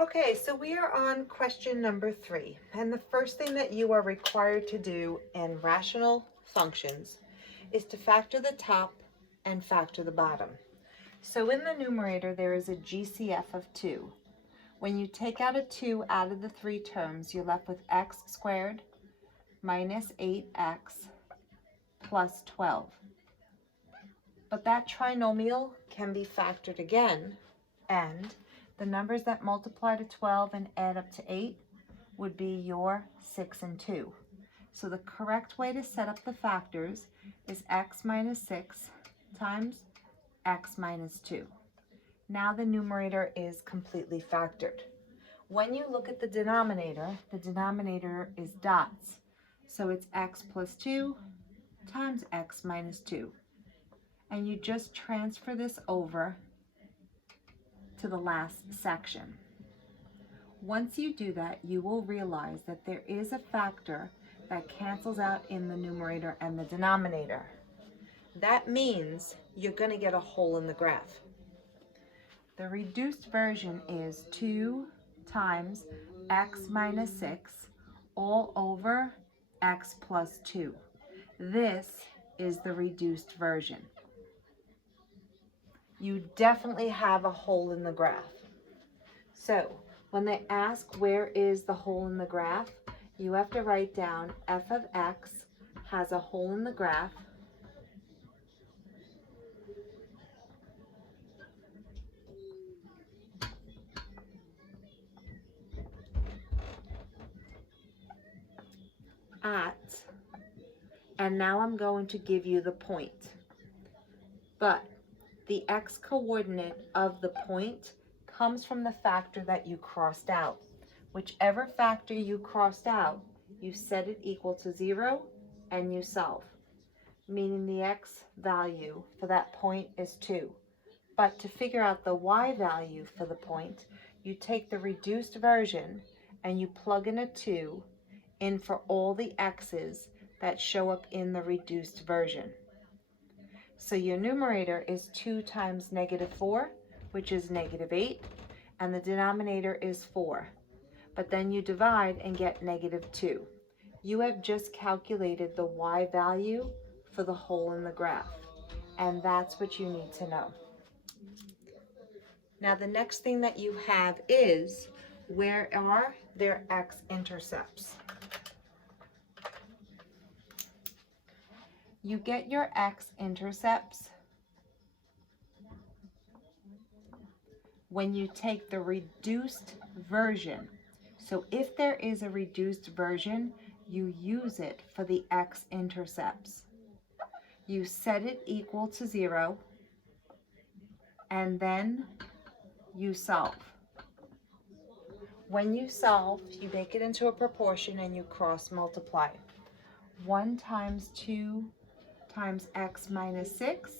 Okay, so we are on question number 3, and the first thing that you are required to do in rational functions is to factor the top and factor the bottom. So in the numerator, there is a GCF of 2. When you take out a 2 out of the 3 terms, you're left with x squared minus 8x plus 12. But that trinomial can be factored again, and the numbers that multiply to 12 and add up to 8 would be your 6 and 2. So the correct way to set up the factors is x minus 6 times x minus 2. Now the numerator is completely factored. When you look at the denominator is dots. So it's x plus 2 times x minus 2. And you just transfer this over to the last section. Once you do that, you will realize that there is a factor that cancels out in the numerator and the denominator. That means you're going to get a hole in the graph. The reduced version is 2 times x minus 6 all over x plus 2. This is the reduced version. You definitely have a hole in the graph. So when they ask where is the hole in the graph, you have to write down f of x has a hole in the graph at, and now I'm going to give you the point. But the x coordinate of the point comes from the factor that you crossed out. Whichever factor you crossed out, you set it equal to 0 and you solve, meaning the x value for that point is 2. But to figure out the y value for the point, you take the reduced version and you plug in a 2 in for all the x's that show up in the reduced version. So your numerator is 2 times negative 4, which is negative 8, and the denominator is 4. But then you divide and get negative 2. You have just calculated the y value for the hole in the graph, and that's what you need to know. Now the next thing that you have is, where are their x-intercepts? You get your x-intercepts when you take the reduced version. So if there is a reduced version, you use it for the x-intercepts. You set it equal to 0, and then you solve. When you solve, you make it into a proportion and you cross multiply. 1 times 2 times x minus 6,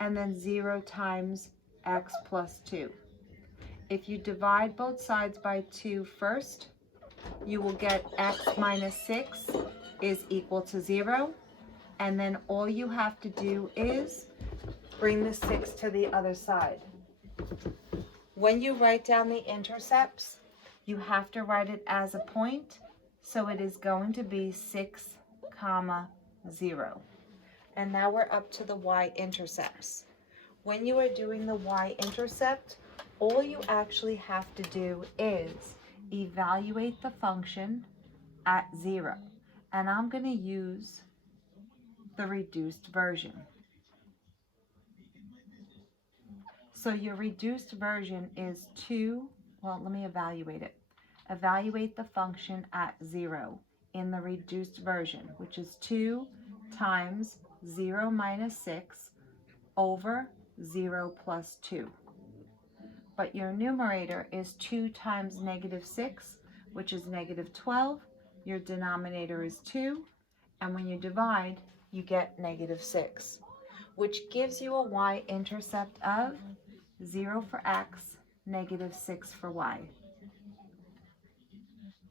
and then 0 times x plus 2. If you divide both sides by 2 first, you will get x minus 6 is equal to 0, and then all you have to do is bring the 6 to the other side. When you write down the intercepts, you have to write it as a point, so it is going to be 6, 0. And now we're up to the y-intercepts. When you are doing the y-intercept, all you actually have to do is evaluate the function at 0. And I'm going to use the reduced version. So your reduced version is 2, well, let me evaluate it. Evaluate the function at 0 in the reduced version, which is 2 times 0 minus 6 over 0 plus 2. But your numerator is 2 times negative 6, which is negative 12. Your denominator is 2, and when you divide, you get negative 6, which gives you a y-intercept of 0 for x, negative 6 for y.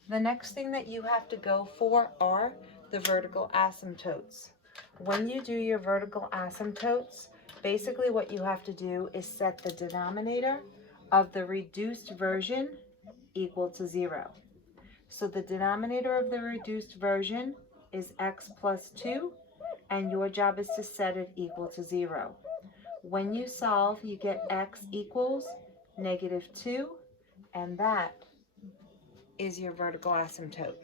The next thing that you have to go for are the vertical asymptotes. When you do your vertical asymptotes, basically what you have to do is set the denominator of the reduced version equal to 0. So the denominator of the reduced version is x plus 2, and your job is to set it equal to 0. When you solve, you get x equals -2, and that is your vertical asymptote.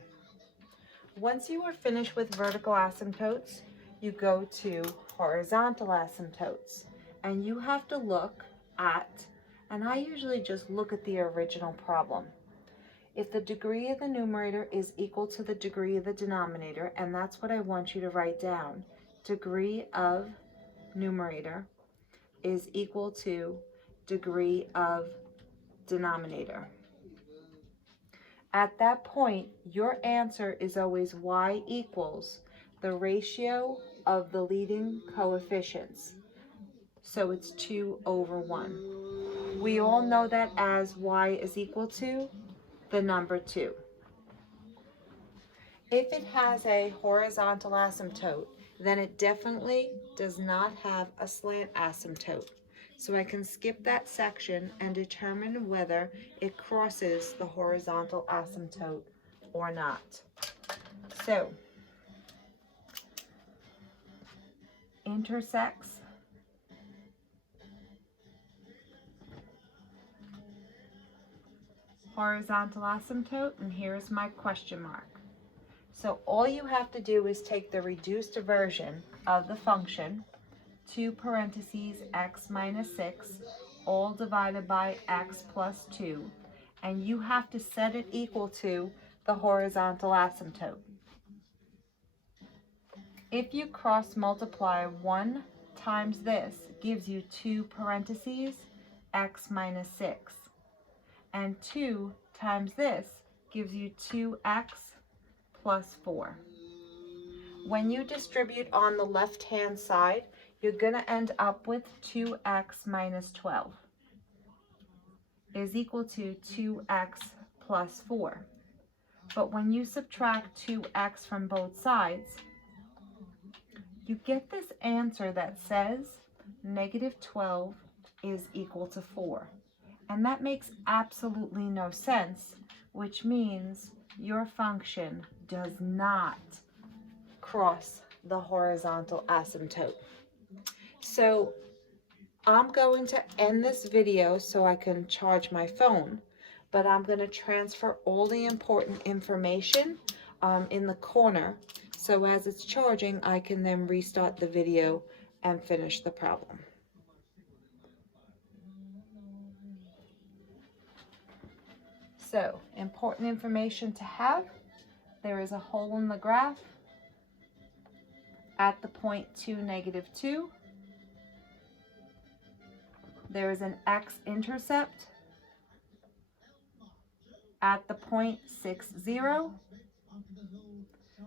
Once you are finished with vertical asymptotes, you go to horizontal asymptotes, and you have to look at, and I usually just look at the original problem. If the degree of the numerator is equal to the degree of the denominator, and that's what I want you to write down, degree of numerator is equal to degree of denominator. At that point, your answer is always y equals the ratio of the leading coefficients. So it's 2/1. We all know that as y is equal to the number 2. If it has a horizontal asymptote, then it definitely does not have a slant asymptote. So I can skip that section and determine whether it crosses the horizontal asymptote or not. So, intersects horizontal asymptote, and here's my question mark. So all you have to do is take the reduced version of the function, 2 parentheses x minus 6, all divided by x plus 2, and you have to set it equal to the horizontal asymptote. If you cross multiply 1 times this, gives you 2 parentheses x minus 6, and 2 times this gives you 2x plus 4. When you distribute on the left-hand side, you're going to end up with 2x minus 12 is equal to 2x plus 4. But when you subtract 2x from both sides, you get this answer that says -12 is equal to 4. And that makes absolutely no sense, which means your function does not cross the horizontal asymptote. So I'm going to end this video so I can charge my phone, but I'm going to transfer all the important information in the corner, so as it's charging I can then restart the video and finish the problem. So, important information to have: there is a hole in the graph at the point 2, -2. There is an x-intercept at the point 6, 0.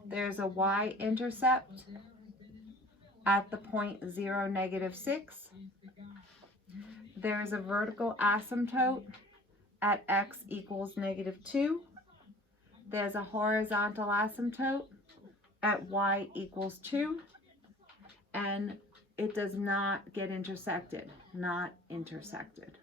There's a y-intercept at the point 0, -6. There is a vertical asymptote at x equals -2. There's a horizontal asymptote at y equals 2. And it does not get intersected, not intersected.